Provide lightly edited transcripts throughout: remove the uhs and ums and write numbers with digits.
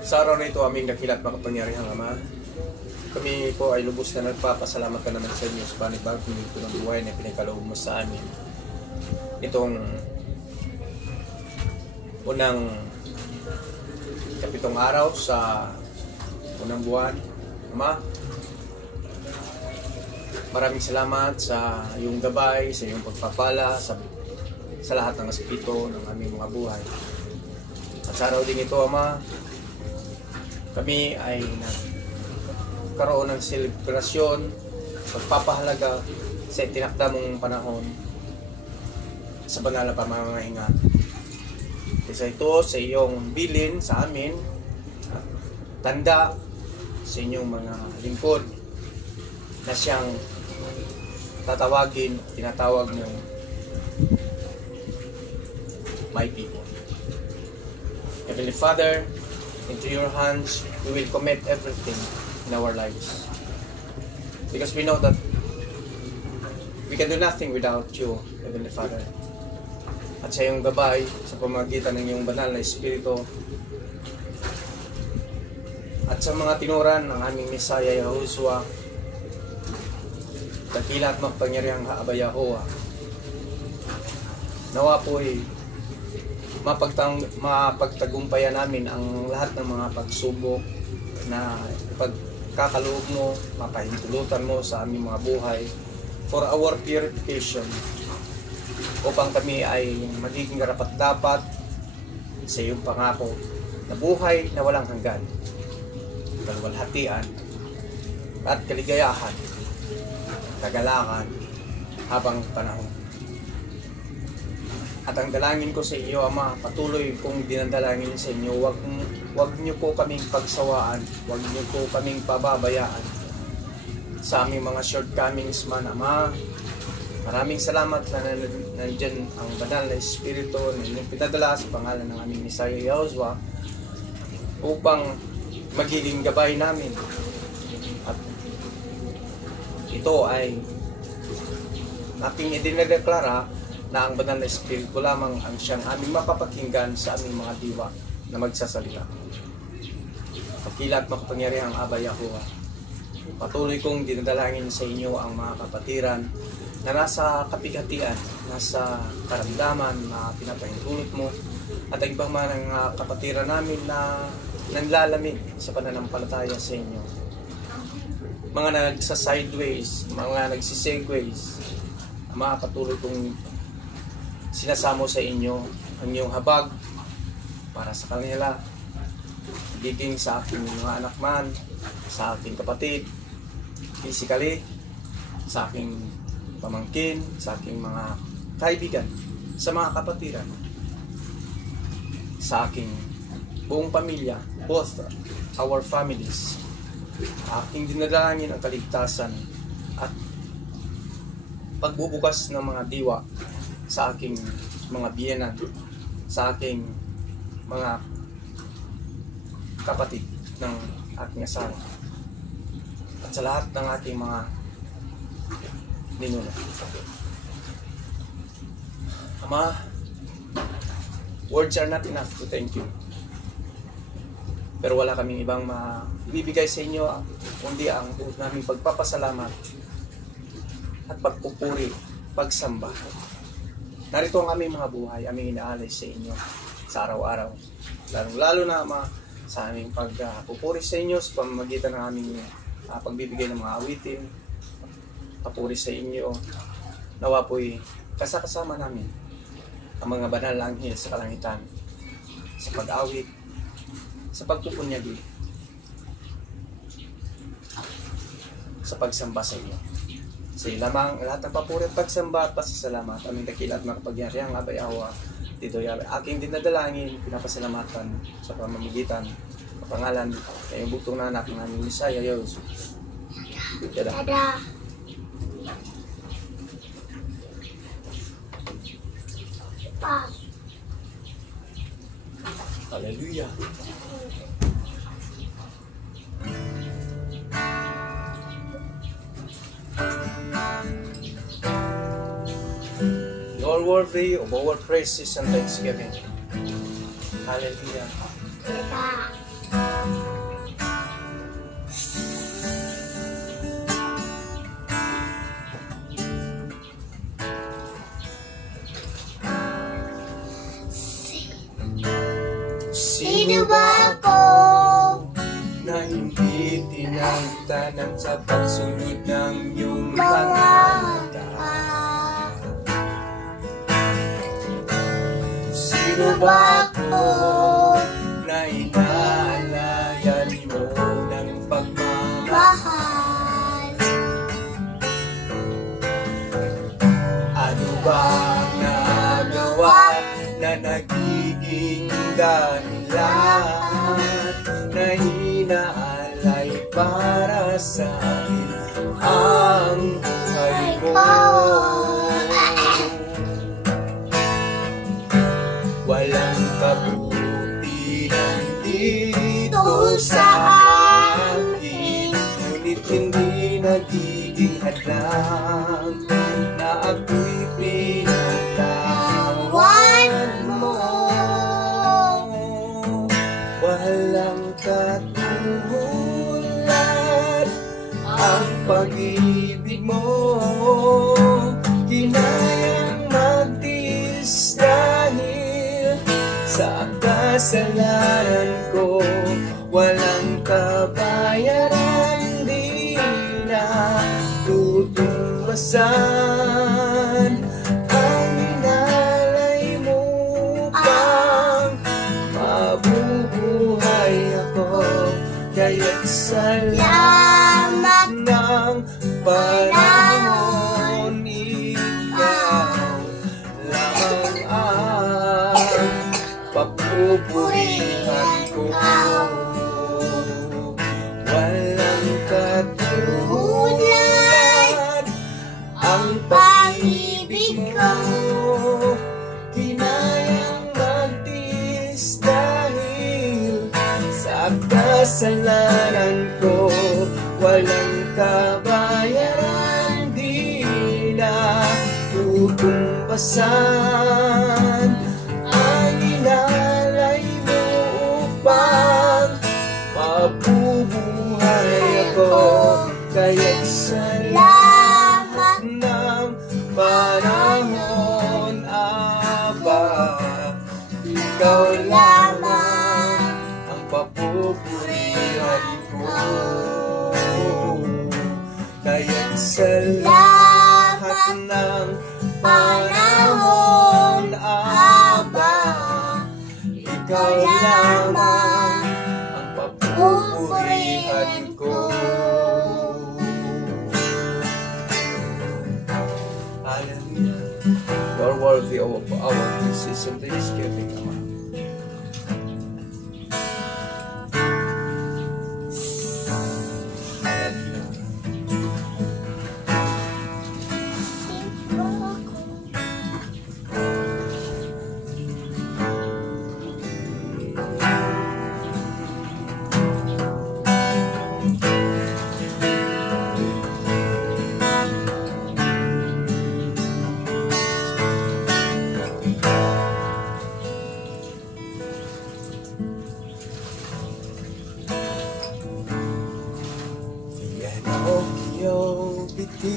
Sa araw na ito, aming dakilat makapangyarihang Ama, kami po ay lubos na nagpapasalamat ka naman sa inyo sa panibagong minuto ng buhay na pinagkaloob mo sa amin. Itong unang 7 araw sa unang buwan. Ama, maraming salamat sa iyong gabay, sa iyong pagpapala, sa lahat ng aspeto ng aming mga buhay. At sa araw din ito, Ama, kami ay nagkaroon ng selebrasyon, pagpapahalaga sa tinakda mong panahon sa banal na pamamahinga. Isa ito sa iyong bilin sa amin, tanda sa inyong mga lingkod na siyang tatawagin, tinatawag ng my people. Heavenly Father, into your hands we will commit everything in our lives, because we know that we can do nothing without you, Heavenly Father. At sa iyong gabay, sa pamamagitan ng iyong banal na Espiritu, at sa mga tinuran ng aming Mesaya Yahushua, dakila at makapangyarihang Aba Yahowa, nawa po'y mapagtagumpayan namin ang lahat ng mga pagsubok na pagkakaloob mo, mapahintulutan mo sa aming mga buhay for our purification, upang kami ay magiging karapat-dapat sa iyong pangako na buhay na walang hanggan, kaluwalhatian at kaligayahan, kagalakan habang panahon. At ang dalangin ko sa iyo, Ama, patuloy kong dinadalangin sa inyo, wag niyo po kaming pagsawaan, wag niyo po kaming pababayaan sa aming mga shortcomings man, Ama. Maraming salamat na nandyan ang banal na Espiritu na inyong pinadala sa pangalan ng aming Mesaya Yahushua upang magiging gabay namin. At ito ay aking idinadeklara na ang banal na Espiritu lamang ang siyang aming mapapakinggan sa aming mga diwa na magsasalita. Dakila at makapangyarihang Aba Yahowa, patuloy kong dinadalangin sa inyo ang mga kapatiran na nasa kapighatian, nasa karamdaman na pinapahintulot mo, at ang ibang mga kapatiran namin na nanlalamig sa pananampalataya sa inyo. Mga nagsa-sideways, mga nagsisegways, Ama, patuloy kong sinasamo sa inyo ang iyong habag para sa kanila, giging sa aking mga anak man, sa aking kapatid, physically, sa aking pamangkin, sa aking mga kaibigan, sa mga kapatiran, sa aking buong pamilya, both our families. Aking dinadalangin ang kaligtasan at pagbubukas ng mga diwa sa aking mga biyenan, sa aking mga kapatid ng aking asawa, at sa lahat ng ating mga ninuno. Ama, words are not enough to thank you. Pero wala kaming ibang ibibigay sa inyo kundi ang buod naming pagpapasalamat at pagpupuri, pagsamba. Narito ang aming mga buhay, aming inaalay sa inyo sa araw-araw. Lalong-lalo na, Ama, sa aming pagpupuri sa inyo sa pamamagitan ng aming pagbibigay ng mga awitin, papuri sa inyo. Nawa po'y kasama namin ang mga banal na anghel sa kalangitan, sa pag-awit, sa pagpupunyagi, sa pagsamba sa inyo. Sa iyo lamang lahat ng papuri at pagsamba at pasasalamat, aming dakila at makapangyarihang Aba Yahowa, dito ay aking dinadalangin, pinapasalamatan sa pamamagitan ng pangalan na yung butong na anak ng aming Mesaya Yahushua. Tada! Hallelujah! Your worthy of our praises and thanksgiving. Hallelujah. Sino ba ako na hindi tinangtanan sa pagsunod ng iyong mga mga mata? Sino ba ako na inaalayan mo ng pagmamahal? mahal? Ano ba ang nagawa na nagiging dahilan na inaalay para sa akin ang buhay ko? Walang kabutihan dito sa akin, ngunit hindi nagiging hadlang na ako'y pinatawan mo. Walang katulad ang pag-ibig mo, kinayang magtiis dahil sa kasalanan ko. Walang kabayaran, di na tutumbasan ang inalay mo pang mabubuhay ako. Kaya't salamat ng panahon, ikaw lamang ang papupurihan ko. Walang katulad ang pag-ibig ko, kinayang magtiis dahil sa kasalanan ko. Walang kabayaran, di na tutumbasan ang inalay mo upang mabubuhay ako. Kaya't salamat ng panahon, Aba, ikaw lamang ang papupurihan ko. Kaya't salamat ng panahon, Aba, ikaw lamang ang papupurihan ko. Hallelujah. You are worthy of our praises and thanksgiving, Ama. Hallelujah. Sino ako? Pinocchio biti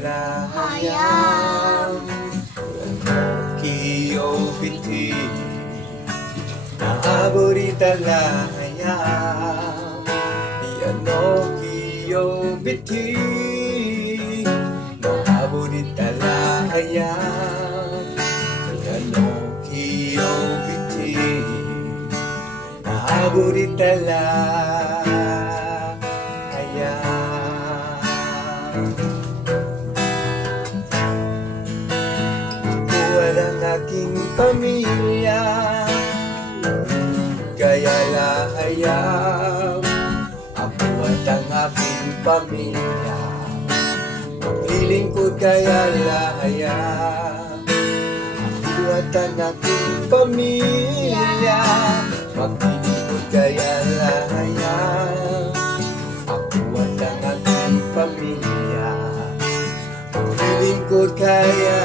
na hayam. Pinocchio biti na hayam. Pinocchio biti na hayam. Pinocchio biti Aburitala hayam. Walang aking pamilya, kaya lahayam. Ako at ang aking pamilya, maglilingkod kaya lahayam. Ako at ang aking pamilya, maglilingkod kaya lahayam. Ako at ang aking pamilya, maglilingkod alaya.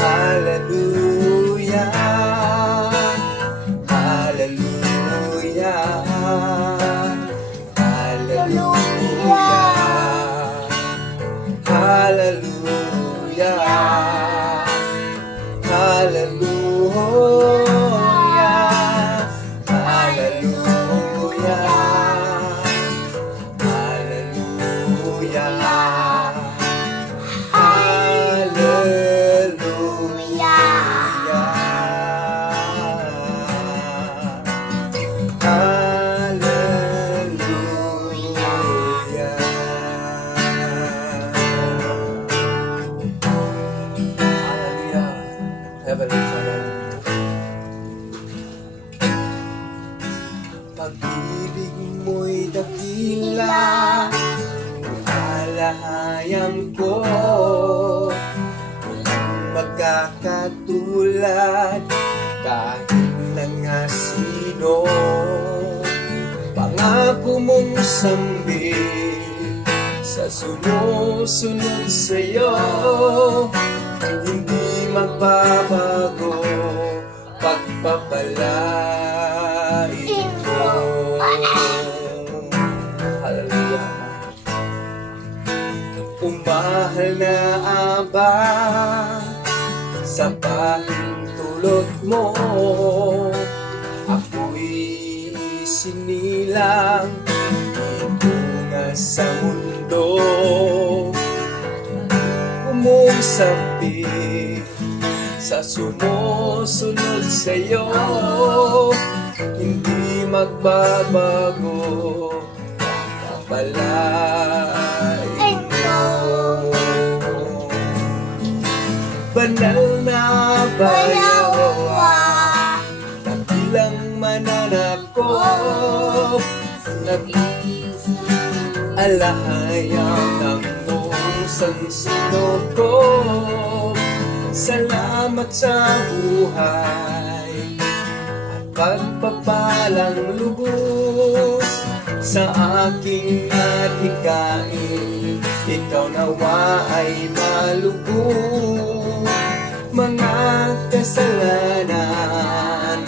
Hallelujah, hallelujah, hallelujah, hallelujah, hallelujah, Heavenly Father, pag-ibig mo'y dakila, alahayam ko, magkakatulad kahit na nga sino. Pangako mong sambit sa sumusunod sa'yo, hindi magbabago pagpapalain mo. Hallelujah. Umahal na Aba sa pahintulot mo, ako'y sinilang itunga sa mundo. Mong sabi sa sumusunod sa'yo, hindi magbabago pagpapalain mo. Banal na Bayawa, dakilang mananakop, nag-alahayang ng sansino ko. Salamat sa buhay at pagpapalang lubos sa aking adhikain. Ikaw nawa ay malugod, mga kasalanan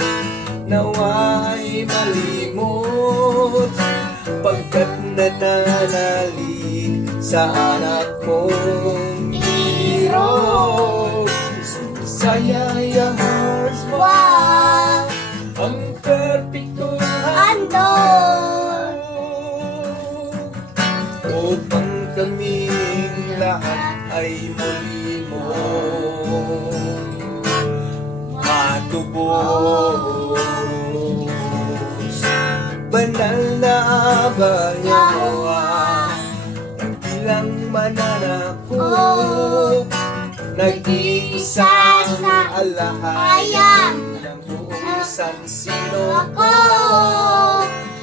nawa ay malimot, pagkat nananalig sa anak mong hero. Sayayahas mo ang perpektong handog, upang kaming lahat ay muli mong matubos. Banal na Bayawa, dakilang mananakop, nag-iisang alahayam ng buong sansino ko.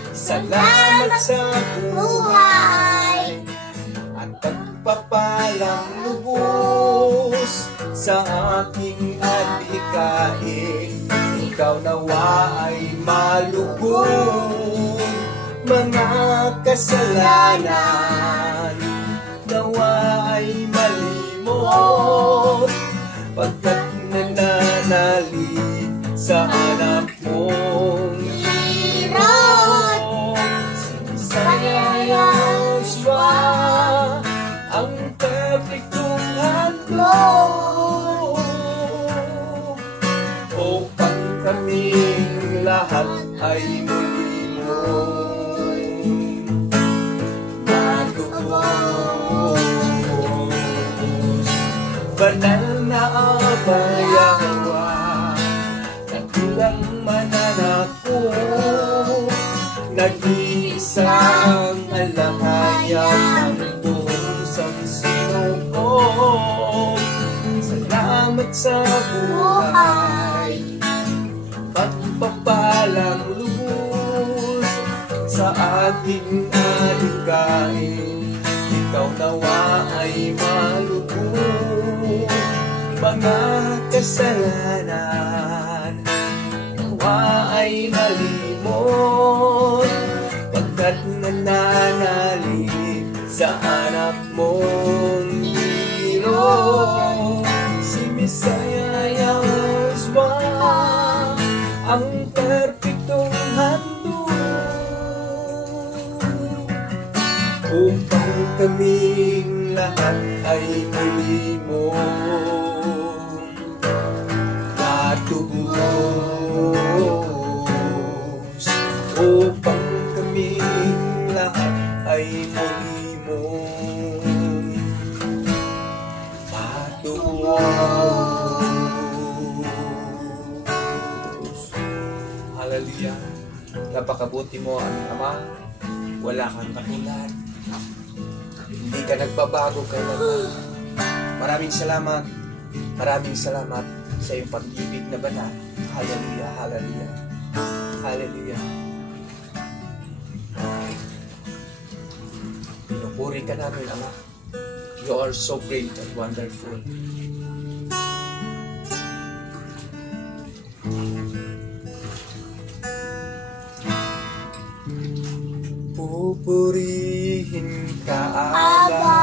Salamat sa buhay at pagpapalang lubos sa aking adhikain. Ikaw nawa ay malugod, mga kasalanan nawa ay malimot, pagkat nananalig sa anak mong hero. Sayayahas mo ang perpektong handog, upang kaming lahat ay muli mong matubos. Banal na Bayawa, dakilang mananakop, nag-iisang alahayam ng buong sansino ko. Salamat sa buhay, pagpapalang lubos sa ating adhikain. Ikaw nawa ay malugod, mga kasalanan nawa ay malimot, pagkat at nananalig sa anak mong hero. Si Messiah Yahushua, ang perpektong handog, upang kaming lahat ay muli mong natubos, upang kaming lahat ay muli mong matubos. Hallelujah. Napakabuti mo, aming Ama. Wala kang katulad. Hindi ka nagbabago kailanman. Maraming salamat. Maraming salamat sa iyong pag-ibig na banal. Hallelujah, hallelujah, hallelujah. Pinupuri ka namin, Ama. You are so great and wonderful. Pupurihin ka, Aba.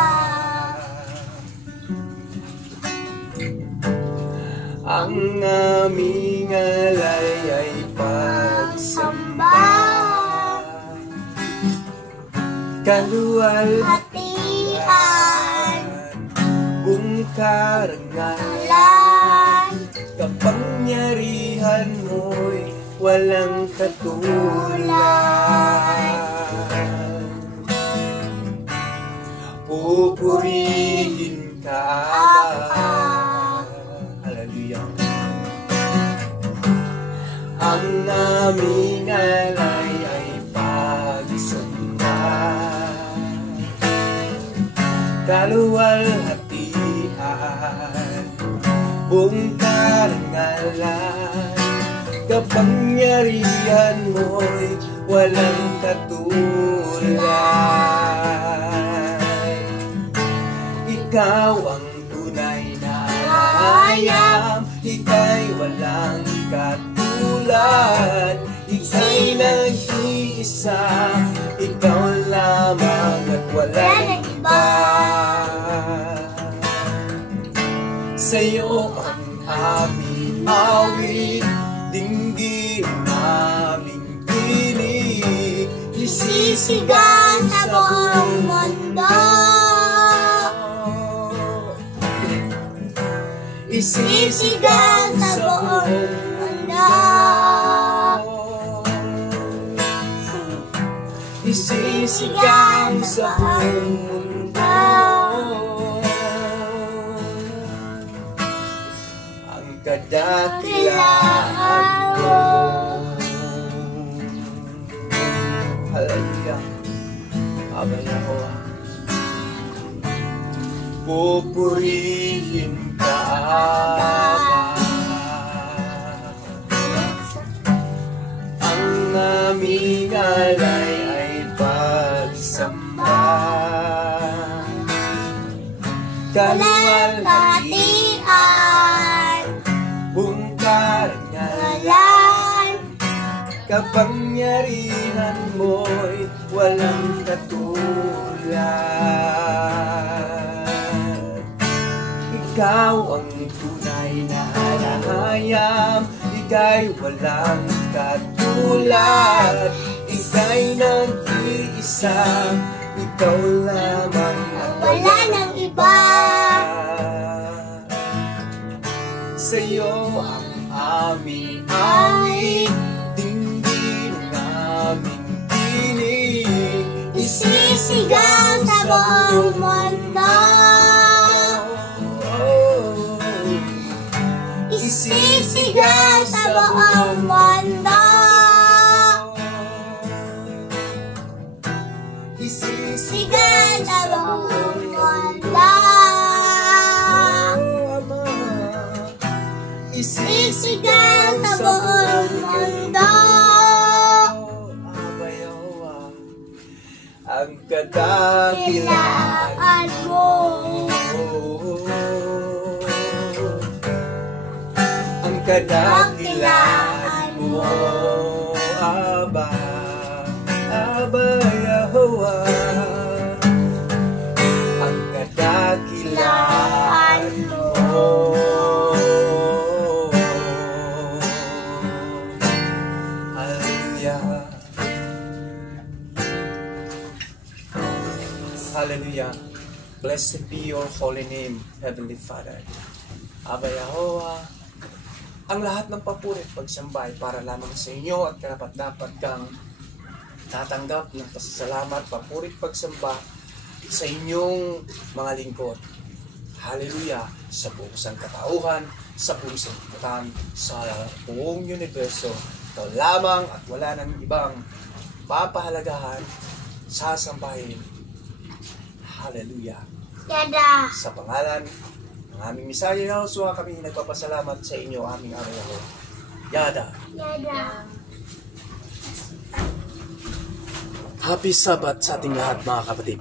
Ang aming alay ay pagsamba, kaluwalhatian, buong karangalan, kapangyarihan mo'y walang katulad. Pupurihin ka, Aba. Hallelujah. Ang aming alay ay pagsamba, kaluwalhatian, buong karangalan, kapangyarihan mo'y walang katulad. Ikaw ang tunay na alayam, ika'y walang katulad, ika'y nag-iisa, ikaw lamang at wala nang iba. Sa'yo ang aming awit, dinggin naming tinig, isisigaw sa buong mundo, isisigaw sa buong mundo, isisigaw sa buong mundo. Ang kadakilaan mo. Hallelujah. Aba Yahuwah. Pupurihin ka, Aba. Ang aming alay ay pagsamba, kaluwalhatian, buong karangalan, kapangyarihan mo'y walang katulad. Ikaw ang tunay na halahayam, ika'y walang katulad, ika'y nag-iisa, ikaw lamang at wala nang iba. Sa'yo ang aming awit, dinggin naming tinig, isisigaw sa buong mundo, isisigaw sa buong mundo, isisigaw sa buong mundo, isisigaw sa buong mundo. Aba Yahuwah, ang kadakilaan mo, ang kadakilaan mo, Aba, Aba Hallelujah. Blessed be your holy name, Heavenly Father. Aba Yahowa, ang lahat ng papuri at pagsamba ay para lamang sa inyo at karapat-dapat kang tatanggap ng pasasalamat, papuri at pagsamba sa inyong mga lingkod. Hallelujah! Sa buong sangkatauhan, sa buong sangkatauhan, sa buong universo. Ito lamang at wala nang ibang papahalagahan, sasambahin. Hallelujah! Yada. Sa pangalan ng aming Misaya na Joshua, kami nagpapasalamat sa inyo, aming araw. Yada! Yada. Happy Sabbath sa ating lahat, mga kapatid.